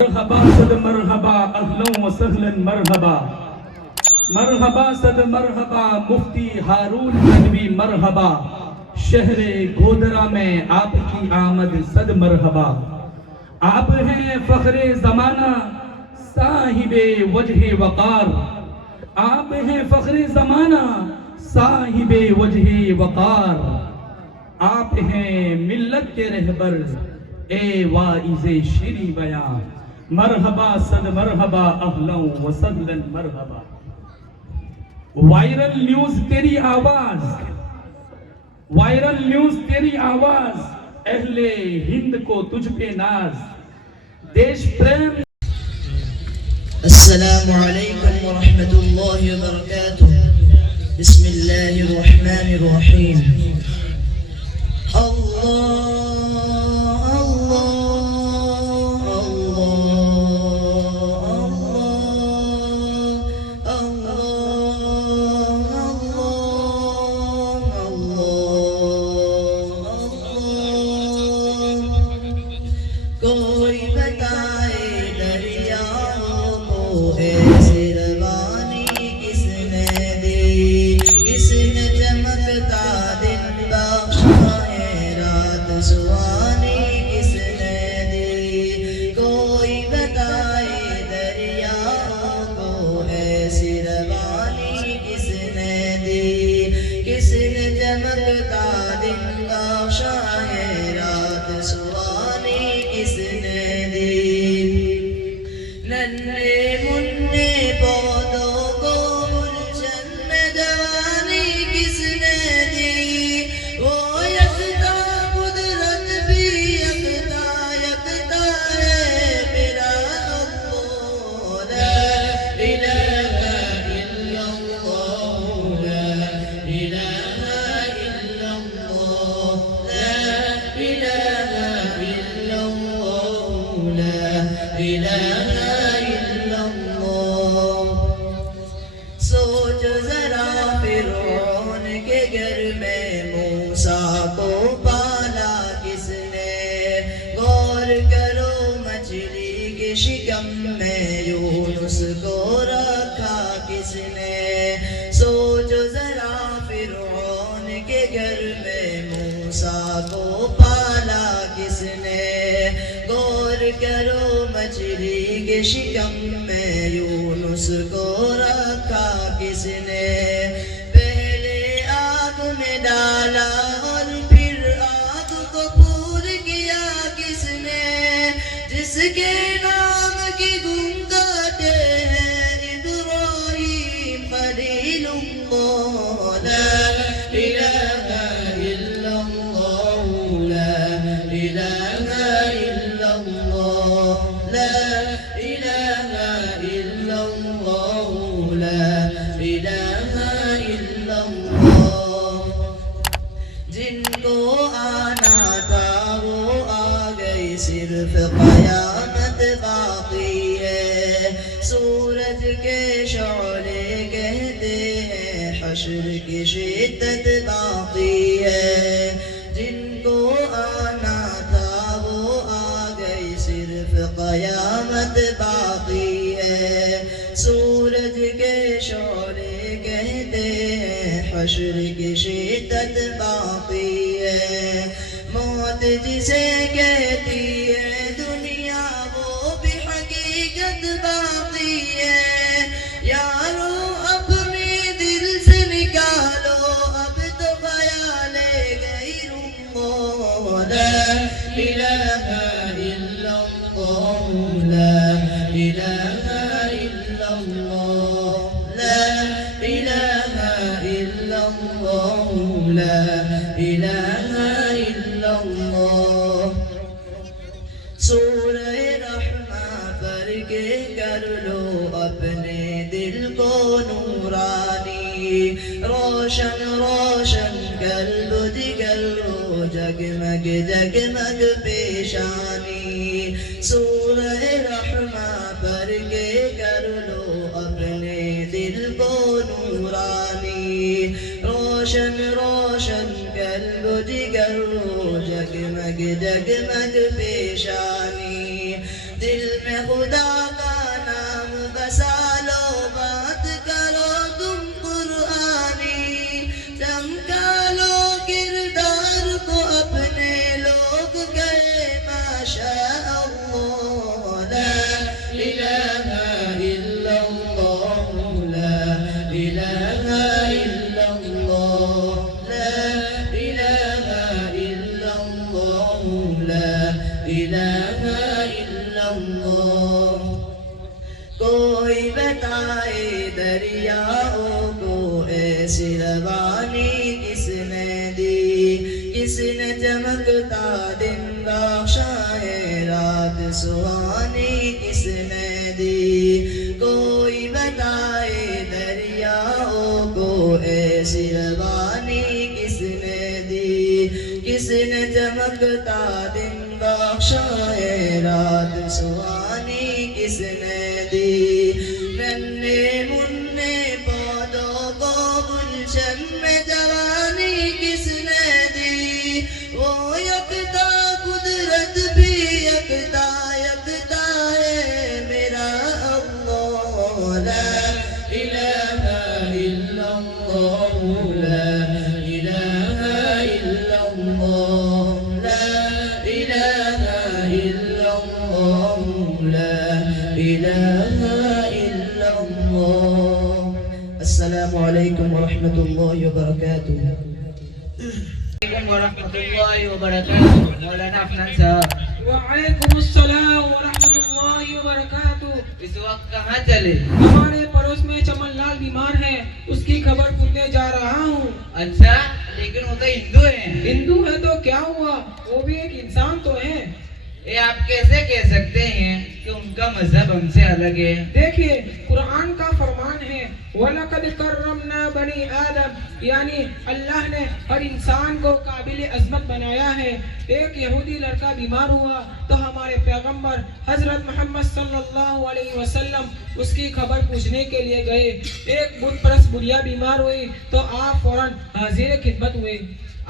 مرحبا صد مرحبا اہلا و سہلا مرحبا مرحبا صد مرحبا مفتی ہارون ندوی مرحبا شہر گودرا میں آپ کی آمد صد مرحبا آپ ہیں فخر زمانہ صاحب وجہ وقار آپ ہیں فخر زمانہ صاحب وجہ وقار آپ ہیں ملت کے رہبر اے واعظ شیریں بیان مرحبا صد مرحبا اہلا و سہلا مرحبا وائرل نیوز تیری آواز وائرل نیوز تیری آواز اہل ہند کو تجھ پہ ناز دیش پریم السلام علیکم ورحمۃ اللہ وبرکاتہ بسم اللہ الرحمن الرحیم اللہ کوئی بتائے دریاؤں کو ایسی روانی کس نے دی کس نے چمکتا دن بخشا ہے رات سوانی کس نے دی کوئی بتائے دریاؤں کو ایسی روانی کس نے دی کس نے چمکتا دن بخشا ہے رات سوانی کس نے دی ننھے منھے پودوں کو گلشن میں جوانی کس نے دی وہ یکتا قدرت بھی یکتا یکتا ہے میرا اللہ لا الہ الا اللہ لا الہ الا اللہ لا الہ الا اللہ لا الہ الا اللہ سوچ ذرا فرعون کے گھر میں موسیٰ کو پالا کس نے غور کرو مچھلی کے شکم میں یونس کو رکھا کس نے سوچ ذرا فرعون کے گھر میں موسیٰ کو پالا کس نے غور کرو مچھلی کے شکم میں یونس کو رکھا کس نے پہلے آگ میں ڈالا اور پھر آگ کو پور کیا کس نے جس کے نام کی گنگاتے ہیں ابراہیم خلیل اللہ لا الہ الا اللہ لا الہ الا اللہ لا الہ الا اللہ لا الہ الا اللہ جن کو آنا تھا وہ آ گئی صرف قیامت باقی ہے سورج کے شعلے کہتے ہیں حشر کی شدت باقی ہے جن کو آنا تھا وہ آ گئی صرف قیامت باقی ہے سورج کے شعلے کہتے ہیں حشر کی شدت باقی ہے موت جسے کہتی ہے دنیا وہ بھی حقیقت باقی ہے یارو اپنے دل سے نکالو اب تو خیال غیر اللہ لا الہ الا اللہ لا الہ الا اللہ لا الہ الا اللہ لا الہ الا اللہ سورہ رحمہ پڑھ کے کر لو اپنے دل کو نورانی روشن روشن قلب جگر ہو جگمگ جگمگ پیشانی سورہ رحمہ پڑھ کے کر لو اپنے دل کو نورانی روشن روشن قلب جگر ہو جگمگ جگمگ پیشانی دل میں خدا کا نام بسا لو بات کرو تم قرآنی چمکا لو کردار کو اپنے لوگ گئے ماشاء اللہ لا الہ الا اللہ لا الہ الا اللہ لا الہ الا اللہ لا الہ الا اللہ کوئی بتائے دریاؤں کو ایسی روانی کس نے دی کس نے چمکتا دن بخشائے رات سہانی کس نے دی کوئی بتائے دریاؤں کو ایسی روانی کس نے دی کس نے چمکتا دن بخشائے رات سہانی کس نے دی ننے مننے پودوں کو گلشن میں جوانی کس نے دی وہ یکتا قدرت بھی یکتا یکتا ہے میرا اللہ لا الہ الا اللہ لا الہ الا اللہ لا الہ الا اللہ لا الہ الا اللہ السلام علیکم ورحمۃ اللہ وبرکاتہ ورحمۃ اللہ وبرکاتہ مولانا افنان صاحب وعلیکم السلام ورحمۃ اللہ وبرکاتہ. اس وقت کہاں چلے؟ ہمارے پڑوس میں چمن لال بیمار ہے, اس کی خبر پوچھنے جا رہا ہوں. اچھا لیکن وہ تو ہندو ہیں. ہندو ہے تو کیا ہوا, وہ بھی ایک انسان تو ہے. یہ آپ کیسے کہہ سکتے ہیں کہ ان کا مذہب ہم سے الگ ہے؟ دیکھیے قرآن کا فرمان ہے وَلَقَدْ كَرَّمْنَا بَنِي آدم, یعنی اللہ نے ہر انسان کو قابل عظمت بنایا ہے. ایک یہودی لڑکا بیمار ہوا تو ہمارے پیغمبر حضرت محمد صلی اللہ علیہ وسلم اس کی خبر پوچھنے کے لیے گئے. ایک بت پرست بڑھیا بیمار ہوئی تو آپ فوراً حاضر خدمت ہوئے.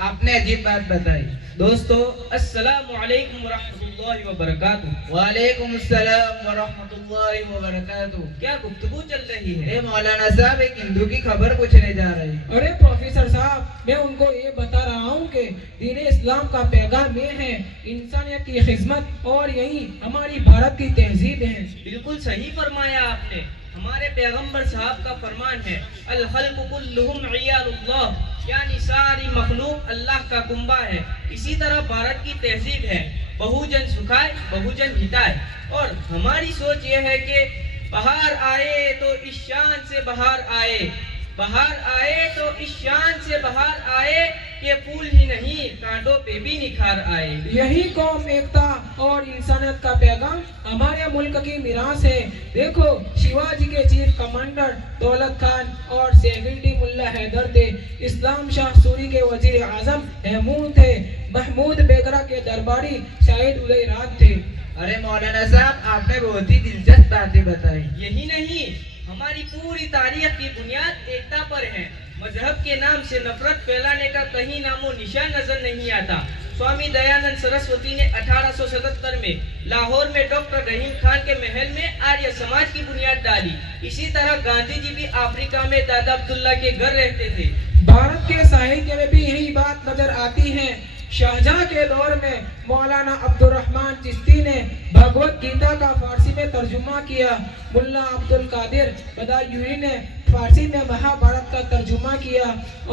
آپ نے عجیب بات بتائی. دوستو السلام علیکم ورحمۃ اللہ وبرکاتہ. وعلیکم السلام ورحمۃ اللہ وبرکاتہ. کیا گفتگو چل رہی ہے؟ مولانا صاحب ایک ہندو کی خبر پوچھنے جا رہے ہیں. ارے پروفیسر صاحب, میں ان کو یہ بتا رہا ہوں کہ دین اسلام کا پیغام یہ ہے انسانیت کی خدمت, اور یہی ہماری بھارت کی تہذیب ہے. بالکل صحیح فرمایا آپ نے. ہمارے پیغمبر صاحب کا فرمان ہے الخلق کلہم عیال اللہ, یعنی ساری مخلوق اللہ کا کنبہ ہے. اسی طرح بھارت کی تہذیب ہے بہو جن سکھائے بہو جن ہتائے, اور ہماری سوچ یہ ہے کہ بہار آئے تو اس شان سے بہار آئے, بہار آئے تو اس شان سے بہار آئے کہ پھول ہی نہیں کانٹوں پہ بھی نکھار آئے. یہی قوم ایکتا اور انسانیت کا پیغام ہمارے ملک کی میراث ہے. دیکھو شیواجی کے چیف کمانڈر دولت خان اور سیکرٹری ملا حیدر تھے. اسلام شاہ سوری کے وزیر اعظم محمود تھے. محمود بیگرہ کے درباری شاہد ادے رات تھے. ارے مولانا صاحب آپ نے بہت ہی دلچسپ باتیں بتائی. یہی نہیں, ہماری پوری تاریخ کی بنیاد ایکتا پر ہے. مذہب کے نام سے نفرت پھیلانے کا کہیں نام و نشان نظر نہیں آتا. سوامی دیانند سرسوتی نے 1877 میں لاہور میں ڈاکٹر رحیم خان کے محل میں آریہ سماج کی بنیاد ڈالی. اسی طرح گاندھی جی بھی افریقہ میں دادا عبداللہ کے گھر رہتے تھے. بھارت کے ساحل میں بھی یہی بات نظر آتی ہے. شاہجہاں کے دور میں مولانا عبد الرحمن چشتی نے بھگوت گیتا کا فارسی میں ترجمہ کیا. ملا عبد القادر بدایوی نے فارسی میں مہا بھارت کا ترجمہ کیا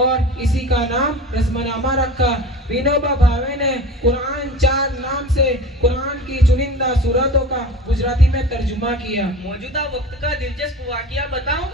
اور اسی کا نام رسم نامہ رکھا. وینوبا بھاوے نے قرآن 4 نام سے قرآن کی چنندہ سورتوں کا گجراتی میں ترجمہ کیا. موجودہ وقت کا دلچسپ واقعہ بتاؤں.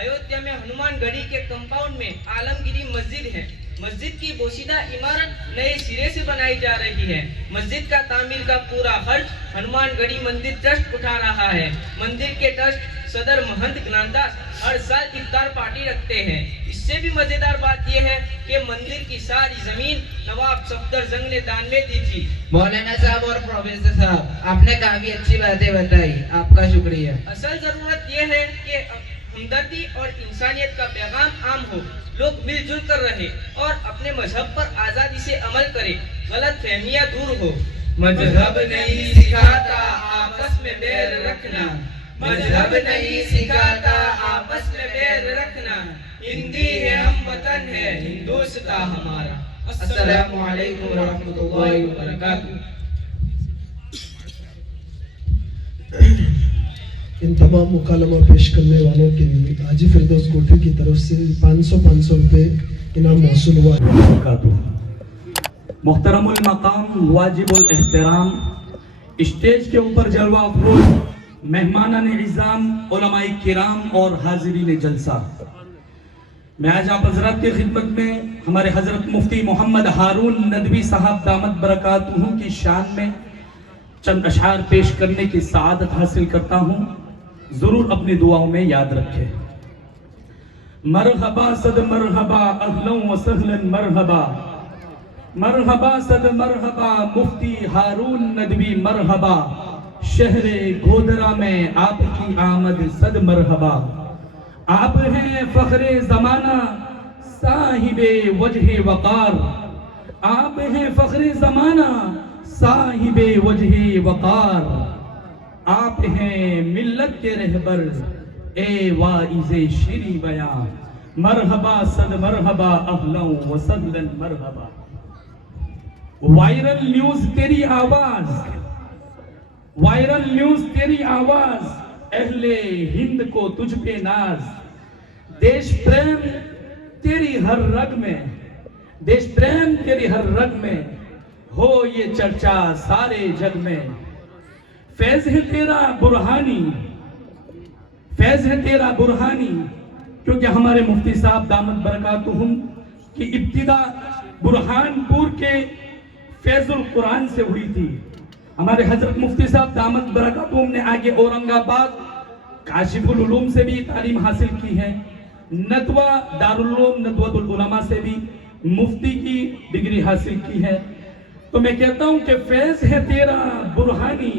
ایودھیا میں ہنومان گڑھی کے کمپاؤنڈ میں عالمگیری مسجد ہے. مسجد کی بوسیدہ عمارت نئے سرے سے بنائی جا رہی ہے. مسجد کا تعمیر کا پورا خرچ ہنومان گڑھی مندر ٹرسٹ اٹھا رہا ہے. مندر کے ٹرسٹ صدر مہنت گنانداس ہر سال افطار پارٹی رکھتے ہیں. اس سے بھی مزیدار بات یہ ہے کہ مندر کی ساری زمین نواب صفدر جنگ نے دان میں دی تھی. مولانا صاحب اور پروفیسر صاحب آپ نے کافی اچھی باتیں بتائی, آپ کا شکریہ. اصل ضرورت یہ ہے کہ ہمدردی اور انسانیت کا پیغام عام ہو, لوگ مل جل کر رہے اور اپنے مذہب پر آزادی سے عمل کرے, غلط فہمیاں دور ہو. مذہب نہیں سکھاتا آپس میں بیر رکھنا، مذہب نہیں سکھاتا آپس میں بیر رکھنا، ہندی ہے ہم وطن ہے ہندوستان ہمارا۔ السلام علیکم ورحمۃ اللہ وبرکاتہ۔ ان تمام مکالمہ پیش کرنے والوں کے لیے حاجی فردوس کوٹھی کی طرف سے 500 روپے انعام موصول ہوا ہے۔ محترم المقام، واجب الاحترام، اسٹیج کے اوپر جلوہ افروز مہمانان اعظام، علماء کرام اور حاضرین جلسہ، میں آج آپ حضرات کی خدمت میں ہمارے حضرت مفتی محمد ہارون ندوی صاحب دامت برکاتہ کی شان میں چند اشعار پیش کرنے کی سعادت حاصل کرتا ہوں، ضرور اپنی دعاؤں میں یاد رکھیں۔ مرحبا صد مرحبا اہلا و سہلا مرحبا، مرحبا صد مرحبا مفتی ہارون ندوی مرحبا، شہر گودرا میں آپ کی آمد صد مرحبا، آپ ہیں فخر زمانہ صاحب وجہ وقار، آپ ہیں فخر زمانہ صاحب وجہ وقار، آپ ہیں ملت کے رہبر اے واعظ شیریں بیاں، مرحبا صد مرحبا اہلا و سہلا مرحبا۔ وائرل نیوز تیری آواز، وائرل نیوز تیری آواز، اہل ہند کو تجھ پہ ناز، دیش پریم تیری ہر رگ میں، دیش پریم تیری ہر رگ میں، ہو یہ چرچا سارے جگ میں، فیض ہے تیرا برہانی، فیض ہے تیرا برہانی، کیونکہ ہمارے مفتی صاحب دامت برکاتہم کی ابتدا برہان پور کے فیض القرآن سے ہوئی تھی۔ ہمارے حضرت مفتی صاحب دامت برکاتہم نے آگے اورنگ آباد کاشف العلوم سے بھی تعلیم حاصل کی ہے، ندوہ دارالعلوم ندوۃ العلماء سے بھی مفتی کی ڈگری حاصل کی ہے۔ تو میں کہتا ہوں کہ فیض ہے تیرا برہانی،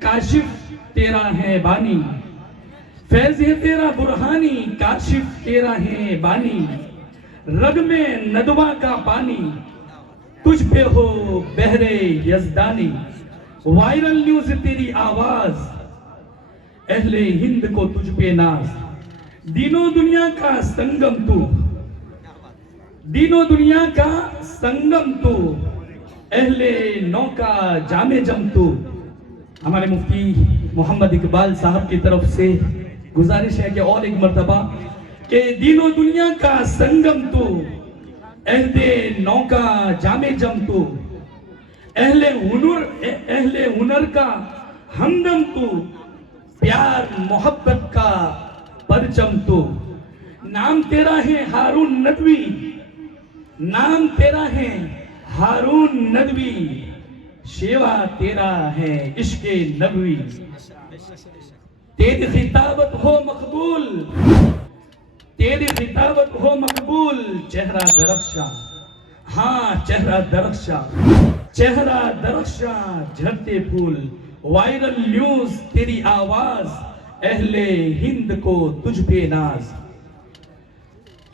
کاشف تیرا ہے بانی، فیض ہے تیرا برہانی، کاشف تیرا ہے بانی، رگ میں ندوہ کا پانی، تجھ پہ ہو بحر یزدانی، وائرل نیوز تیری آواز، اہل ہند کو تجھ پہ ناز، دین و دنیا کا سنگم تو، دین و دنیا کا سنگم تو، اہل نو کا جام جم تو۔ ہمارے مفتی محمد اقبال صاحب کی طرف سے گزارش ہے کہ اور ایک مرتبہ کہ دین و دنیا کا سنگم تو، اہل نو کا جام جم تو، اہل ہنر کا ہمدم تو، پیار محبت کا پرچم تو، نام تیرا ہے ہارون ندوی، نام تیرا ہے ہارون ندوی، شیوا تیرا ہے عشق نبوی، تیری خطابت ہو مقبول، تیری خطابت ہو مقبول، چہرہ درخشاں، ہاں چہرہ درخشاں، چہرہ درخشاں جھڑتے پھول، وائرل نیوز تیری آواز، اہل ہند کو تجھ پہ ناز،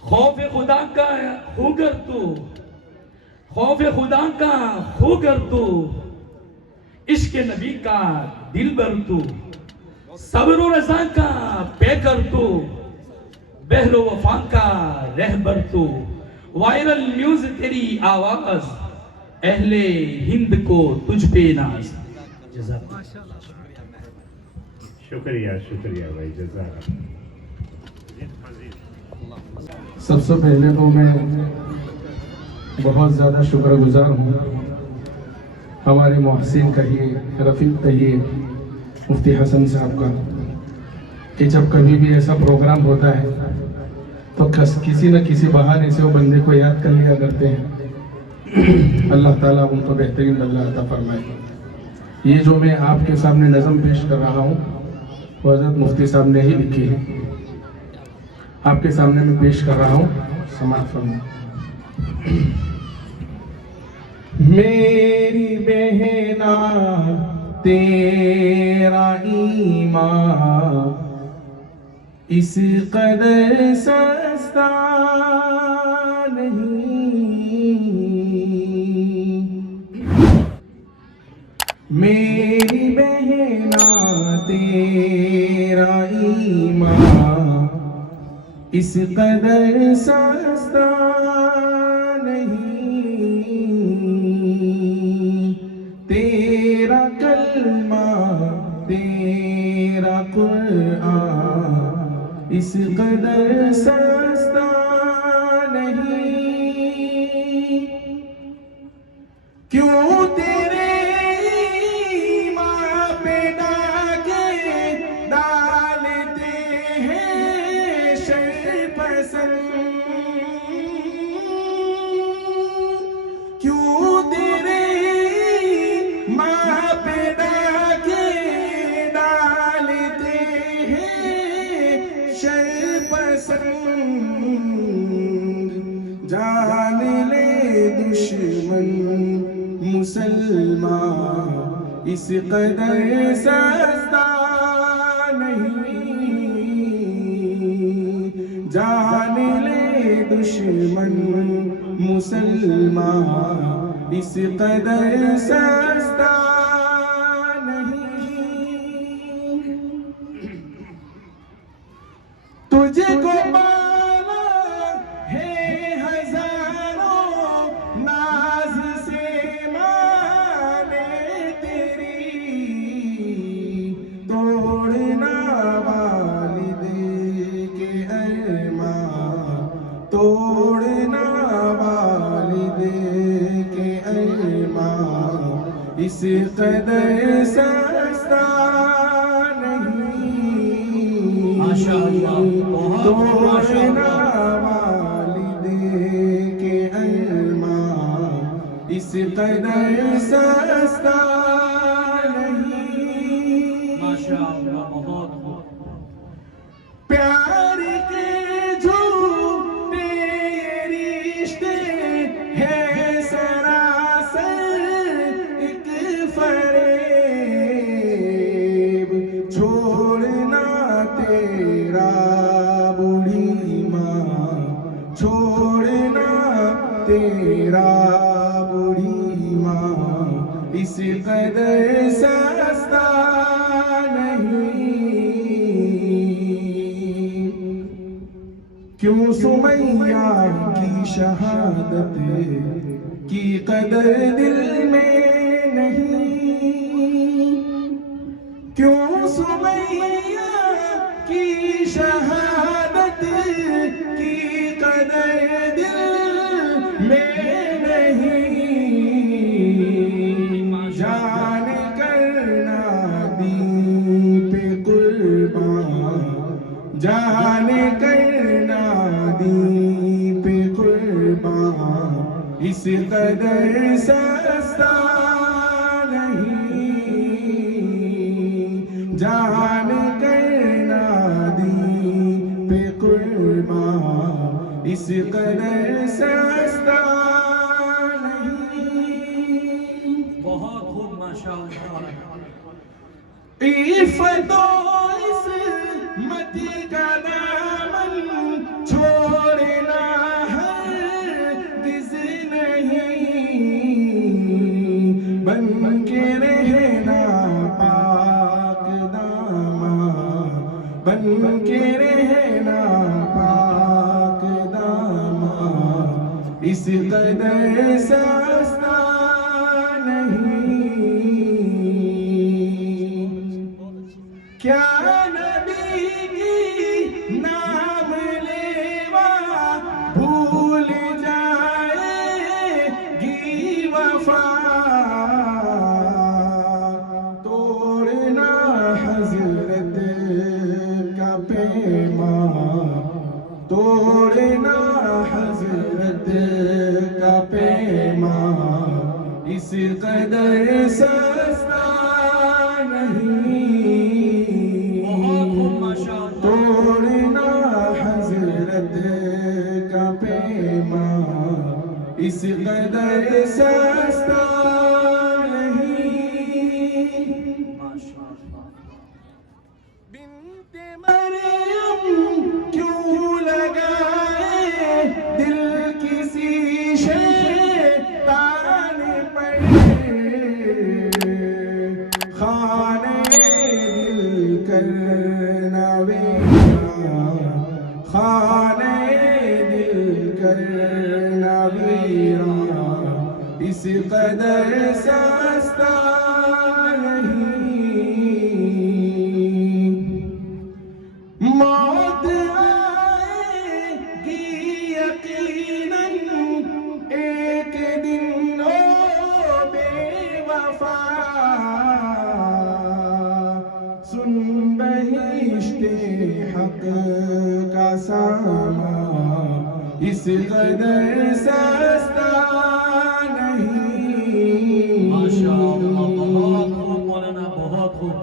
خوف خدا کا خوگر تو، خوف خدا کا خوگر تو، عشق نبی کا دلبر تو، صبر و رضا کا پیکر تو، بہر و وفا کا رہبر تو، وائرل نیوز تیری آواز، اہل ہند کو تجھ پہ ناز۔ جزاک اللہ۔ شکریہ شکریہ بھائی، جزاک اللہ۔ سب سے پہلے تو میں بہت زیادہ شکر گزار ہوں ہمارے محسن کہیے، رفیق کہیے، مفتی حسن صاحب کا، کہ جب کبھی بھی ایسا پروگرام ہوتا ہے تو کسی نہ کسی بہانے سے وہ بندے کو یاد کر لیا کرتے ہیں۔ اللہ تعالیٰ ان کو بہترین بدلہ عطا فرمائے۔ یہ جو میں آپ کے سامنے نظم پیش کر رہا ہوں وہ حضرت مفتی صاحب نے ہی لکھی ہے، آپ کے سامنے میں پیش کر رہا ہوں، سماعت فرمائیں۔ میری بہنا تیرا ایمان اس قدر سستا نہیں، میری بہنا تیرا ایمان اس قدر سستا نہیں، تیرا کلمہ تیرا قرآن اس قدر سستا نہیں، کیوں تیرے ایمان پہ ڈاکے ڈالتے ہیں شر پسند، کیوں تیرے ایمان پہ ڈاکے ڈالتے ہیں شر پسند، جان لے دشمن مسلمان اس قدر سستا نہیں، جان لے دشمن مسلمان اس قدر سستا نہیں، تجھے کو پانا ہے ہزاروں ناز سے مانے تیری، توڑنا والد کے ارمان، توڑنا والد کے ارمان اس قدر سستا نہیں، توڑنا والد کے ارمان اس قدر سستا نہیں، پیار کے جھوٹے رشتے ہیں سراسر ایک فریب، چھوڑنا تیرا بوڑھی ماں، چھوڑنا تیرا بوڑھی ماں اس قدر سستا نہیں، کیوں سمیہ کی شہادت کی قدر دل میں نہیں، کیوں سمیہ کی شہادت کی قدر دل میں نہیں، جان کرنا دین پہ قربان، جان کرنا دین پہ قربان اس قدر سستا نہیں، جان کرنا دین پہ قربان اس قدر سستا نہیں، بہت خوب ماشاءاللہ، عفت و عصمت کا دامن چھوڑنا ہرگز نہیں، بن کے رہنا پاک دامن، بن کے رہنا پاک دامن اس قدر سستا نہیں، کیا نبی کی نام لیوا بھول جائے گی وفا، توڑنا حضرت کا پیمان، توڑنا حضرت کا پیمان اس قدر سستا نہیں، توڑنا حضرت کا پیمان اس قدر سستا نہیں، بنت مریم کیوں لگائے دل کسی شیطان پر، نویرا خانے دل کر نویرا اس قدر سستا نہیں موت آئے گی یقیناً ایک دن او بے وفا سن بہشت حق کا ساما اس قدر سستا نہیں ماشاءاللہ بہت خوب مولانا بہت خوب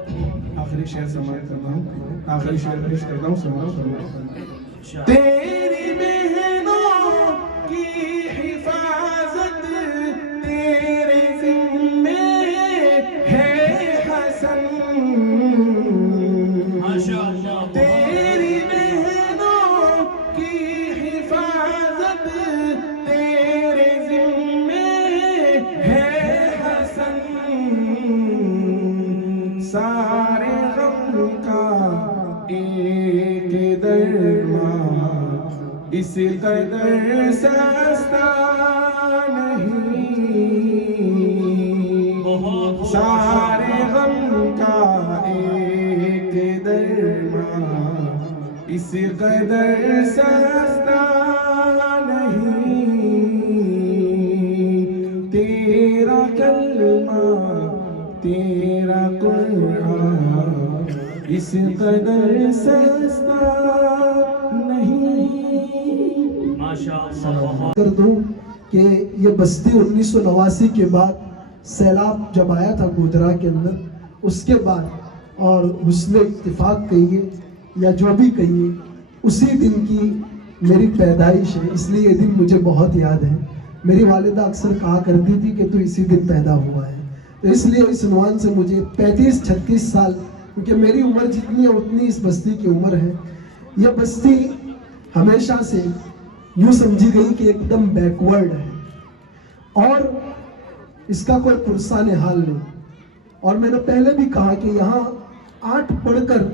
آخری شعر سماعت کرتا ہوں آخری شعر پیش کرتا ہوں سماعت تیری بہنوں کی حفاظت تیرے ذمے ہے حسن ماشاءاللہ تیری بہنوں کی حفاظت تیرے ذمے ہے حسن سارے غم کا ایک درمان اس قدر سستا نہیں سارے غم کا ایک درمان اس قدر سستا نہیں تیرا کلمہ تیرا قرآن اس قدر سستا نہیں ماشاءاللہ کر دوں کہ یہ بستی 1989 کے بعد سیلاب جب آیا تھا گودرا کے اندر اس کے بعد اور حسن اتفاق کہیے یا جو بھی کہیے اسی دن کی میری پیدائش ہے اس لیے یہ دن مجھے بہت یاد ہے میری والدہ اکثر کہا کرتی تھی کہ تو اسی دن پیدا ہوا ہے تو اس لیے اس عنوان سے مجھے 35-36 سال کیونکہ میری عمر جتنی ہے اتنی اس بستی کی عمر ہے یہ بستی ہمیشہ سے یوں سمجھی گئی کہ ایک دم بیکورڈ ہے اور اس کا کوئی پرسان حال نہیں اور میں نے پہلے بھی کہا کہ یہاں 8 پڑھ کر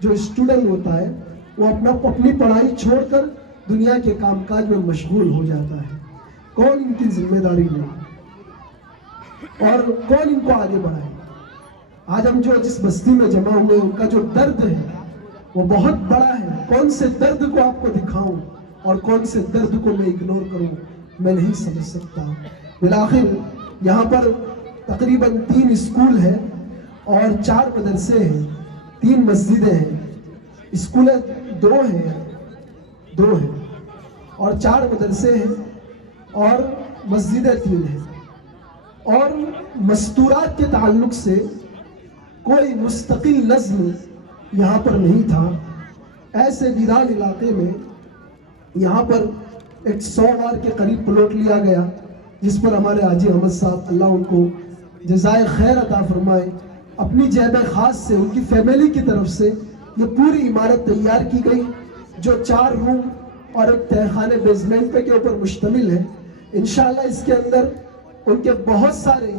جو اسٹوڈنٹ ہوتا ہے وہ اپنی پڑھائی چھوڑ کر دنیا کے کام کاج میں مشغول ہو جاتا ہے کون ان کی ذمہ داری لے اور کون ان کو آگے بڑھائے آج ہم جو جس بستی میں جمع ہوئے ان کا جو درد ہے وہ بہت بڑا ہے کون سے درد کو آپ کو دکھاؤں اور کون سے درد کو میں اگنور کروں میں نہیں سمجھ سکتا بالآخر یہاں پر تقریباً 3 اسکول ہیں اور 4 مدرسے ہیں 3 مسجدیں ہیں اسکولیں 2 ہیں اور 4 مدرسے ہیں اور مسجدیں 3 ہیں اور مستورات کے تعلق سے کوئی مستقل نظم یہاں پر نہیں تھا ایسے ویران علاقے میں یہاں پر ایک 100 وار کے قریب پلاٹ لیا گیا جس پر ہمارے حاجی احمد صاحب اللہ ان کو جزائے خیر عطا فرمائے اپنی جیب خاص سے ان کی فیملی کی طرف سے یہ پوری عمارت تیار کی گئی جو 4 روم اور ایک تہخانے بیزمنٹ پہ کے اوپر مشتمل ہے انشاءاللہ اس کے اندر ان کے بہت سارے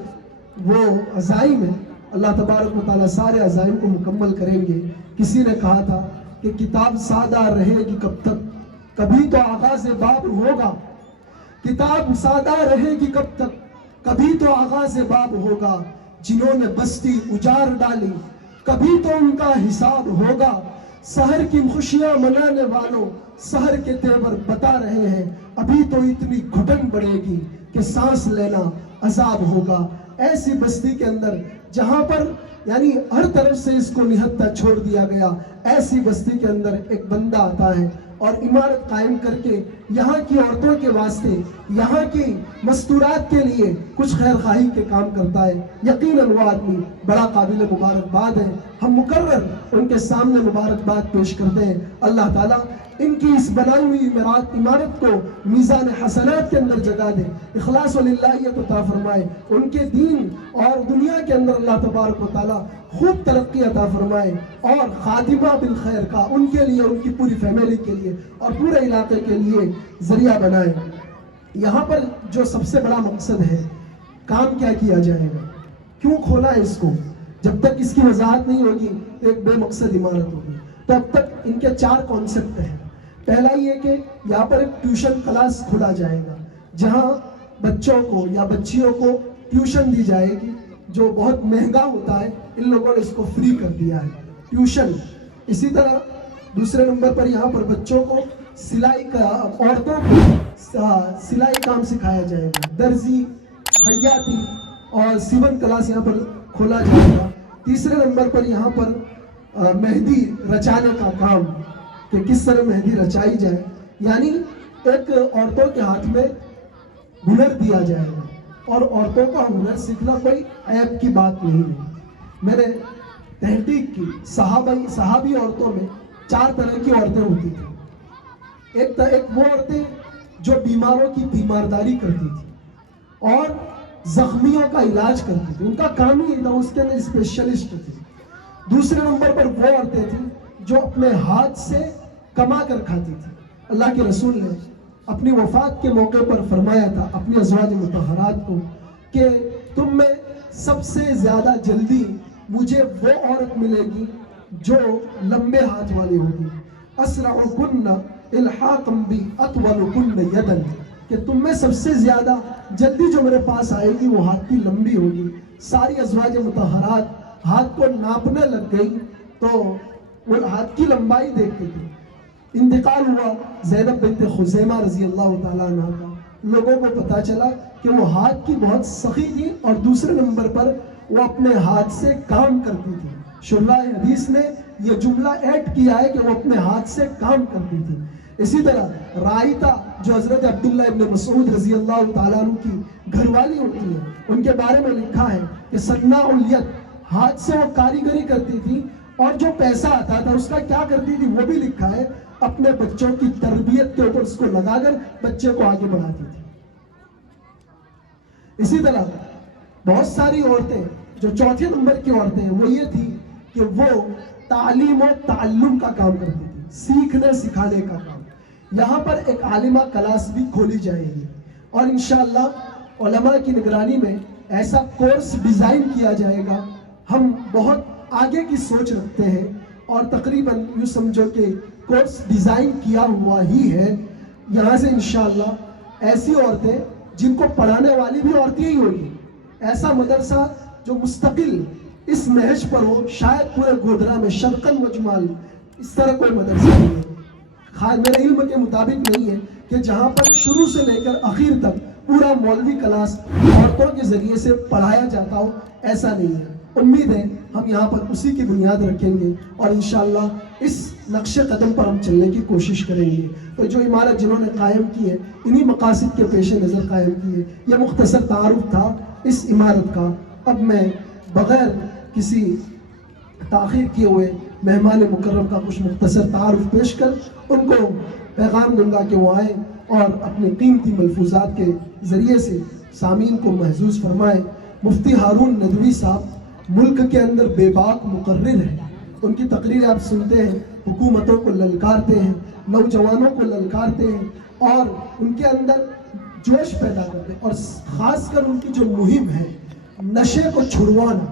وہ عزائم ہیں اللہ تبارک و تعالیٰ سارے عزائم کو مکمل کریں گے کسی نے کہا تھا کہ کتاب سادہ رہے گی کب تک کبھی تو آغاز باب ہوگا کتاب سادہ رہے گی کب تک کبھی تو آغاز باب ہوگا جنہوں نے بستی اجاڑ ڈالی کبھی تو ان کا حساب ہوگا سحر کی خوشیاں منانے والوں سحر کے تیور بتا رہے ہیں ابھی تو اتنی گھٹن پڑے گی کہ سانس لینا عذاب ہوگا ایسی بستی کے اندر جہاں پر یعنی ہر طرف سے اس کو نہتہ چھوڑ دیا گیا ایسی بستی کے اندر ایک بندہ آتا ہے اور عمارت قائم کر کے یہاں کی عورتوں کے واسطے یہاں کی مستورات کے لیے کچھ خیر خواہی کے کام کرتا ہے یقیناً وہ آدمی بڑا قابل مبارکباد ہے ہم مقرر ان کے سامنے مبارکباد پیش کرتے ہیں اللہ تعالیٰ ان کی اس بنائی ہوئی عمارت کو میزان حسنات کے اندر جگہ دے اخلاص و للہیت عطا فرمائے ان کے دین اور دنیا کے اندر اللہ تبارک و تعالیٰ خوب ترقی عطا فرمائے اور خاتمہ بالخیر کا ان کے لیے ان کی پوری فیملی کے لیے اور پورے علاقے کے لیے ذریعہ بنائے یہاں پر جو سب سے بڑا مقصد ہے کام کیا جائے گا کیوں کھولا ہے اس کو جب تک اس کی وضاحت نہیں ہوگی تو ایک بے مقصد عمارت ہوگی. تو اب تک ان کے 4 کانسیپٹ ہیں. پہلا یہ کہ یہاں پر ایک ٹیوشن کلاس کھولا جائے گا جہاں بچوں کو یا بچیوں کو ٹیوشن دی جائے گی, جو بہت مہنگا ہوتا ہے, ان لوگوں نے اس کو فری کر دیا ہے ٹیوشن. اسی طرح دوسرے نمبر پر یہاں پر بچوں کو سلائی کا, عورتوں کو سلائی کام سکھایا جائے گا, درزی, خیاطی اور سیون کلاس یہاں پر کھولا جائے گا. تیسرے نمبر پر یہاں پر مہندی رچانے کا کام, کہ کس طرح مہندی رچائی جائے, یعنی ایک عورتوں کے ہاتھ میں ہنر دیا جائے گا. اور عورتوں کا ہنر سیکھنا کوئی عیب کی بات نہیں ہے. میں نے تحقیق کی, صحابی عورتوں میں 4 طرح کی عورتیں ہوتی تھیں. ایک وہ عورتیں جو بیماروں کی تیمارداری کرتی تھی اور زخمیوں کا علاج کرتی تھی, ان کا کام ہی تھا, اس کے اندر اسپیشلسٹ تھی. دوسرے نمبر پر وہ عورتیں تھیں جو اپنے ہاتھ سے کما کر کھاتی تھی. اللہ کے رسول نے اپنی وفات کے موقع پر فرمایا تھا اپنی ازواج مطہرات کو کہ تم میں سب سے زیادہ جلدی مجھے وہ عورت ملے گی جو لمبے ہاتھ والی ہوگی. اسرعکن الحاقا بی اطولکن یدن, کہ تم میں سب سے زیادہ جلدی جو میرے پاس آئے گی وہ ہاتھ کی لمبی ہوگی. ساری ازواج مطہرات ہاتھ کو ناپنے لگ گئی تو وہ ہاتھ کی لمبائی دیکھتی تھی. انتقال ہوا زینب بنت خزیمہ رضی اللہ تعالیٰ عنہ کا. لوگوں کو پتا چلا کہ وہ ہاتھ کی بہت سخی تھی اور دوسرے نمبر پر وہ اپنے ہاتھ سے کام کرتی تھی. شرح حدیث نے یہ جملہ ایڈ کیا ہے کہ وہ اپنے ہاتھ سے کام کرتی تھی. اسی طرح رائتا جو حضرت عبداللہ ابن مسعود رضی اللہ تعالیٰ عنہ کی گھر والی ہوتی ہے, ان کے بارے میں لکھا ہے کہ صناع الید, ہاتھ سے وہ کاریگری کرتی تھی اور جو پیسہ آتا تھا اس کا کیا کرتی تھی وہ بھی لکھا ہے, اپنے بچوں کی تربیت کے اوپر اس کو لگا کر بچے کو آگے بڑھاتی تھی. اسی طرح بہت ساری عورتیں جو چوتھے نمبر کی عورتیں ہیں وہ یہ تھی کہ وہ تعلیم و تعلم کا کام کرتی تھی, سیکھنے سکھانے کا کام. یہاں پر ایک عالمہ کلاس بھی کھولی جائے گی اور انشاءاللہ علماء کی نگرانی میں ایسا کورس ڈیزائن کیا جائے گا. ہم بہت آگے کی سوچ رکھتے ہیں اور تقریباً یوں سمجھو کہ کورس ڈیزائن کیا ہوا ہی ہے. یہاں سے انشاءاللہ ایسی عورتیں جن کو پڑھانے والی بھی عورتیں ہی ہوگی, ایسا مدرسہ جو مستقل اس نہج پر ہو, شاید پورے گودرا میں شرقن و جمال اس طرح کوئی مدرسہ نہیں ہے. میرے علم کے مطابق نہیں ہے کہ جہاں پر شروع سے لے کر آخر تک پورا مولوی کلاس عورتوں کے ذریعے سے پڑھایا جاتا ہو, ایسا نہیں ہے. امید ہے ہم یہاں پر اسی کی بنیاد رکھیں گے اور انشاءاللہ اس نقش قدم پر ہم چلنے کی کوشش کریں گے. تو جو عمارت جنہوں نے قائم کی ہے انہی مقاصد کے پیش نظر قائم کی ہے. یہ مختصر تعارف تھا اس عمارت کا. اب میں بغیر کسی تاخیر کیے ہوئے مہمان مکرم کا کچھ مختصر تعارف پیش کر ان کو پیغام دوں گا کہ وہ آئیں اور اپنے قیمتی ملفوظات کے ذریعے سے سامعین کو محظوظ فرمائیں. مفتی ہارون ندوی صاحب ملک کے اندر بے باک مقرر ہیں. ان کی تقریر آپ سنتے ہیں, حکومتوں کو للکارتے ہیں, نوجوانوں کو للکارتے ہیں اور ان کے اندر جوش پیدا کرتے ہیں. اور خاص کر ان کی جو مہم ہے نشے کو چھڑوانا,